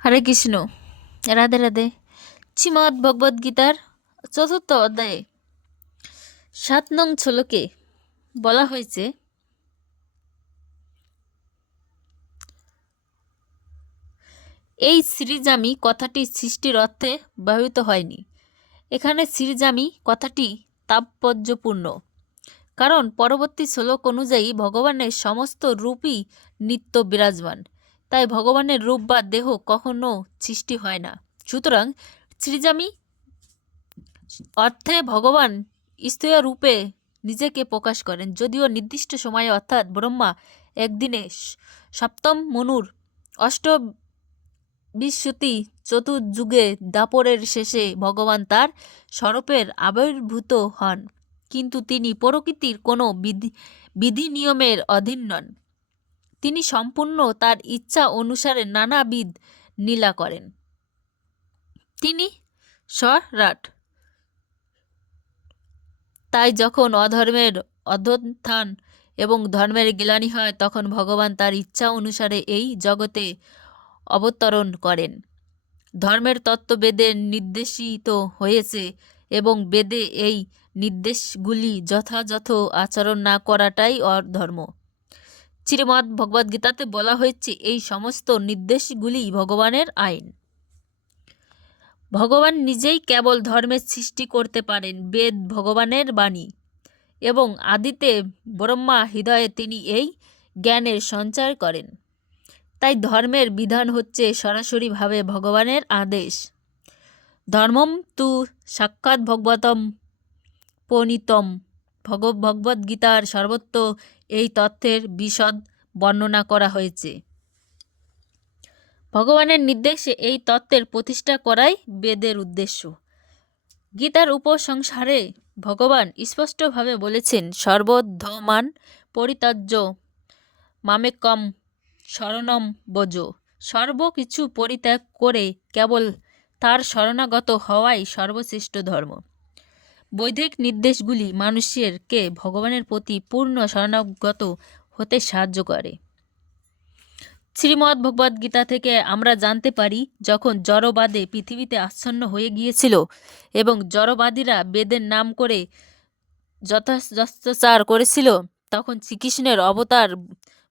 হরে কৃষ্ণ। রাধে রাধে। শ্রীমৎ ভগবদ গীতার চতুর্থ অধ্যায়ে সাত নং ছোলকে বলা হয়েছে, এই শ্রীজামি কথাটি সৃষ্টির অর্থে ব্যবহৃত হয়নি। এখানে শ্রীজামি কথাটি তাৎপর্যপূর্ণ। কারণ পরবর্তী শ্লোক অনুযায়ী ভগবানের সমস্ত রূপই নিত্য বিরাজমান। তাই ভগবানের রূপ বা দেহ কখনো সৃষ্টি হয় না। সুতরাং শ্রীজামি অর্থে ভগবান স্থূয় রূপে নিজেকে প্রকাশ করেন। যদিও নির্দিষ্ট সময়ে অর্থাৎ ব্রহ্মা একদিনে সপ্তম মনুর অষ্ট বিশ্বতি চতুর্যুগে দাপরের শেষে ভগবান তার স্বরূপের আবির্ভূত হন। কিন্তু তিনি প্রকৃতির কোনো বিধি বিধি নিয়মের অধীন নন। তিনি সম্পূর্ণ তার ইচ্ছা অনুসারে নানাবিধ নীলা করেন। তিনি স্বরাট তাই যখন অধর্মের অধোত্থান এবং ধর্মের গ্লানি হয়, তখন ভগবান তার ইচ্ছা অনুসারে এই জগতে অবতরণ করেন। ধর্মের তত্ত্ব বেদে নির্দেশিত হয়েছে এবং বেদে এই নির্দেশগুলি যথাযথ আচরণ না করাটাই অধর্ম। শ্রীমদ্ ভগবদ্গীতাতে বলা হয়েছে, এই সমস্ত নির্দেশগুলি ভগবানের আইন। ভগবান নিজেই কেবল ধর্মের সৃষ্টি করতে পারেন, বেদ ভগবানের বাণী, এবং আদিতে ব্রহ্মা হৃদয়ে তিনি এই জ্ঞানের সঞ্চার করেন। তাই ধর্মের বিধান হচ্ছে সরাসরিভাবে ভগবানের আদেশ। ধর্মম তু সাক্ষাৎ ভগবতম পণিতম ভগ ভগবদ্গীতার সর্বত্র এই তথ্যের বিশদ বর্ণনা করা হয়েছে। ভগবানের নির্দেশে এই তত্ত্বের প্রতিষ্ঠা করাই বেদের উদ্দেশ্য। গীতার উপসংসারে ভগবান স্পষ্টভাবে বলেছেন সর্বধমান পরিত্যাজ্য মামেকম শরণম বজ। সর্বকিছু পরিত্যাগ করে কেবল তার শরণাগত হওয়াই সর্বশ্রেষ্ঠ ধর্ম। বৈদিক নির্দেশগুলি মানুষেরকে ভগবানের প্রতি পূর্ণ শরণাগত হতে সাহায্য করে। শ্রীমদ্ ভগবদ গীতা থেকে আমরা জানতে পারি, যখন জড়বাদে পৃথিবীতে আচ্ছন্ন হয়ে গিয়েছিল এবং জড়বাদীরা বেদের নাম করে যথাযথচার করেছিল, তখন শ্রীকৃষ্ণের অবতার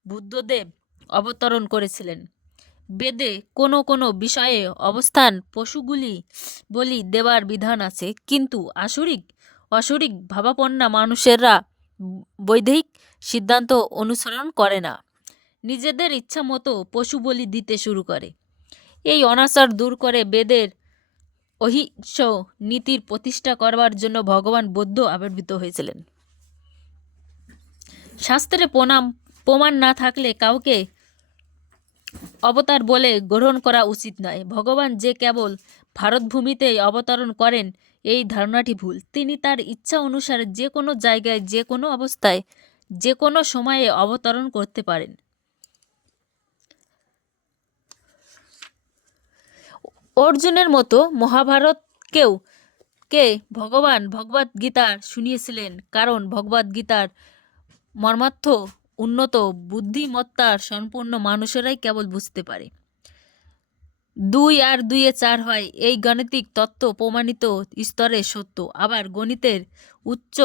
বুদ্ধদেব অবতরণ করেছিলেন। বেদে কোনো কোনো বিষয়ে অবস্থান পশুগুলি বলি দেওয়ার বিধান আছে। কিন্তু আসরিক, অসরিক ভাবাপন্না মানুষেরা বৈদিক সিদ্ধান্ত অনুসরণ করে না। নিজেদের ইচ্ছা মতো পশু বলি দিতে শুরু করে। এই অনাচার দূর করে বেদের অহিংস নীতির প্রতিষ্ঠা করবার জন্য ভগবান বৌদ্ধ আবির্ভূত হয়েছিলেন। শাস্ত্রে প্রণাম, প্রমাণ না থাকলে কাউকে অবতার বলে গ্রহণ করা উচিত নয়। ভগবান যে কেবল ভারতভূমিতে অবতরণ করেন, এই ধারণাটি ভুল। তিনি তার ইচ্ছা অনুসারে যে কোনো জায়গায়, যে কোনো অবস্থায়, যে কোনো সময়ে অবতরণ করতে পারেন। অর্জুনের মতো মহাভারতকেও কে ভগবান ভগবদ গীতা শুনিয়েছিলেন। কারণ ভগবদ গীতার মর্মার্থ উন্নত বুদ্ধিমত্তার সম্পূর্ণ মানুষেরাই কেবল বুঝতে পারে। দুই আর দুইয়ে চার হয়, এই গাণিতিক তত্ত্ব প্রমাণিত স্তরে সত্য। আবার গণিতের উচ্চ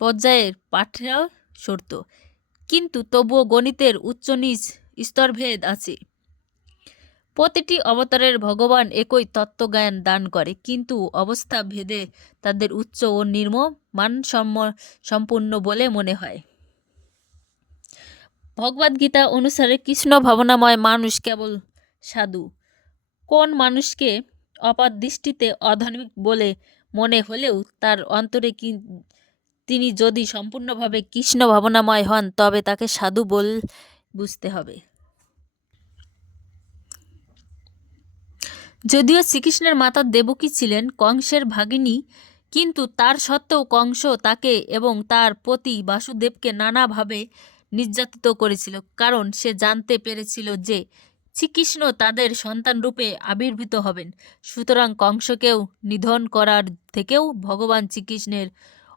পর্যায়ের পাঠেও সত্য। কিন্তু তবুও গণিতের উচ্চ নিচ স্তরভেদ আছে। প্রতিটি অবতারের ভগবান একই তত্ত্বজ্ঞান দান করে, কিন্তু অবস্থা ভেদে তাদের উচ্চ ও নির্ম মানসম্ম, সম্পূর্ণ বলে মনে হয়। ভগবদ্গীতা অনুসারে কৃষ্ণ ভাবনাময় মানুষ কেবল সাধু। কোন মানুষকে অপার দৃষ্টিতে অধার্মিক বলে মনে হলেও তার অন্তরে কি তিনি যদি সম্পূর্ণভাবে কৃষ্ণ ভাবনাময় হন, তবে তাকে সাধু বল বুঝতে হবে। যদিও শ্রীকৃষ্ণের মাতা দেবকী ছিলেন কংসের ভাগিনী, কিন্তু তার সত্ত্বেও কংস তাকে এবং তার পতি বাসুদেবকে নানাভাবে নির্যাতিত করেছিল, কারণ সে জানতে পেরেছিল যে শ্রীকৃষ্ণ তাদের সন্তান রূপে আবির্ভূত হবেন। সুতরাং কংসকেও নিধন করার থেকেও ভগবান শ্রীকৃষ্ণের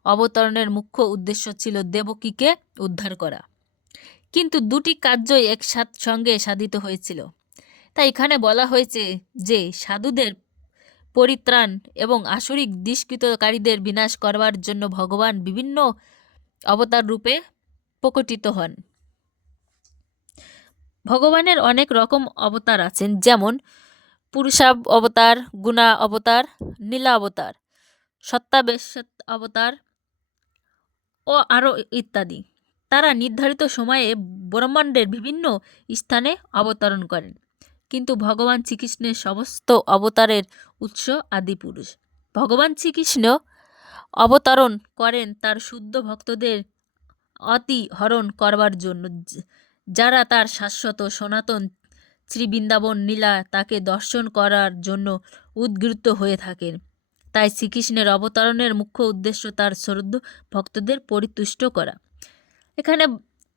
অবতরণের মুখ্য উদ্দেশ্য ছিল দেবকীকে উদ্ধার করা। কিন্তু দুটি কার্যই একসাথ সঙ্গে সাধিত হয়েছিল। তাই এখানে বলা হয়েছে যে সাধুদের পরিত্রাণ এবং আসরিক দুষ্কৃতকারীদের বিনাশ করবার জন্য ভগবান বিভিন্ন অবতার রূপে প্রকটিত হন। ভগবানের অনেক রকম অবতার আছেন, যেমন পুরুষাব অবতার, গুণা অবতার, নীলা অবতার সত্যাবেশ অবতার ও আরও ইত্যাদি। তারা নির্ধারিত সময়ে ব্রহ্মাণ্ডের বিভিন্ন স্থানে অবতরণ করেন। কিন্তু ভগবান শ্রীকৃষ্ণের সমস্ত অবতারের উৎস আদিপুরুষ ভগবান শ্রীকৃষ্ণ অবতরণ করেন তার শুদ্ধ ভক্তদের অতি হরণ করবার জন্য। যারা তার শাশ্বত সনাতন শ্রী বৃন্দাবন লীলা তাকে দর্শন করার জন্য উদ্গৃত হয়ে থাকেন। তাই শ্রীকৃষ্ণের অবতরণের মুখ্য উদ্দেশ্য তার শ্রদ্ধ ভক্তদের পরিতুষ্ট করা। এখানে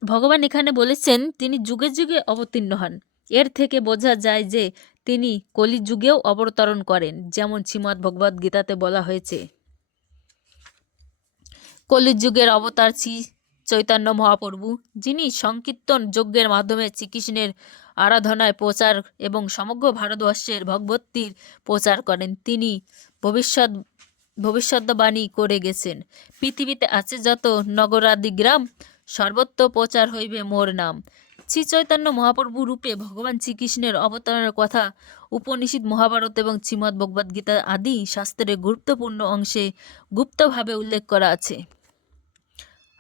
ভগবান এখানে বলেছেন, তিনি যুগে যুগে অবতীর্ণ হন। এর থেকে বোঝা যায় যে তিনি কলিযুগেও অবতরণ করেন, যেমন শ্রীমদ্ ভগবদ্ গীতাতে বলা হয়েছে। কলিযুগের অবতার শ্রী চৈতন্য মহাপ্রভু, যিনি সংকীর্তন যজ্ঞের মাধ্যমে শ্রীকৃষ্ণের আরাধনায় প্রচার এবং সমগ্র ভারতবর্ষের ভগবতীর প্রচার করেন। তিনি ভবিষ্যৎ, ভবিষ্যৎবাণী করে গেছেন। পৃথিবীতে আছে যত নগরাদি গ্রাম, সর্বত্র প্রচার হইবে মোর নাম। শ্রী চৈতন্য মহাপ্রভু রূপে ভগবান শ্রীকৃষ্ণের অবতারের কথা উপনিষদ, মহাভারত এবং শ্রীমদ্ ভগবদ্ গীতা আদি শাস্ত্রের গুরুত্বপূর্ণ অংশে গুপ্তভাবে উল্লেখ করা আছে।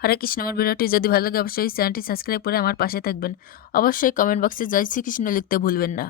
হরে কৃষ্ণ, আমার ভিডিওটি যদি ভালো লাগে, অবশ্যই চ্যানেলটি সাবস্ক্রাইব করে আমার পাশে থাকবেন। অবশ্যই কমেন্ট বক্সে জয় শ্রীকৃষ্ণ লিখতে ভুলবেন না।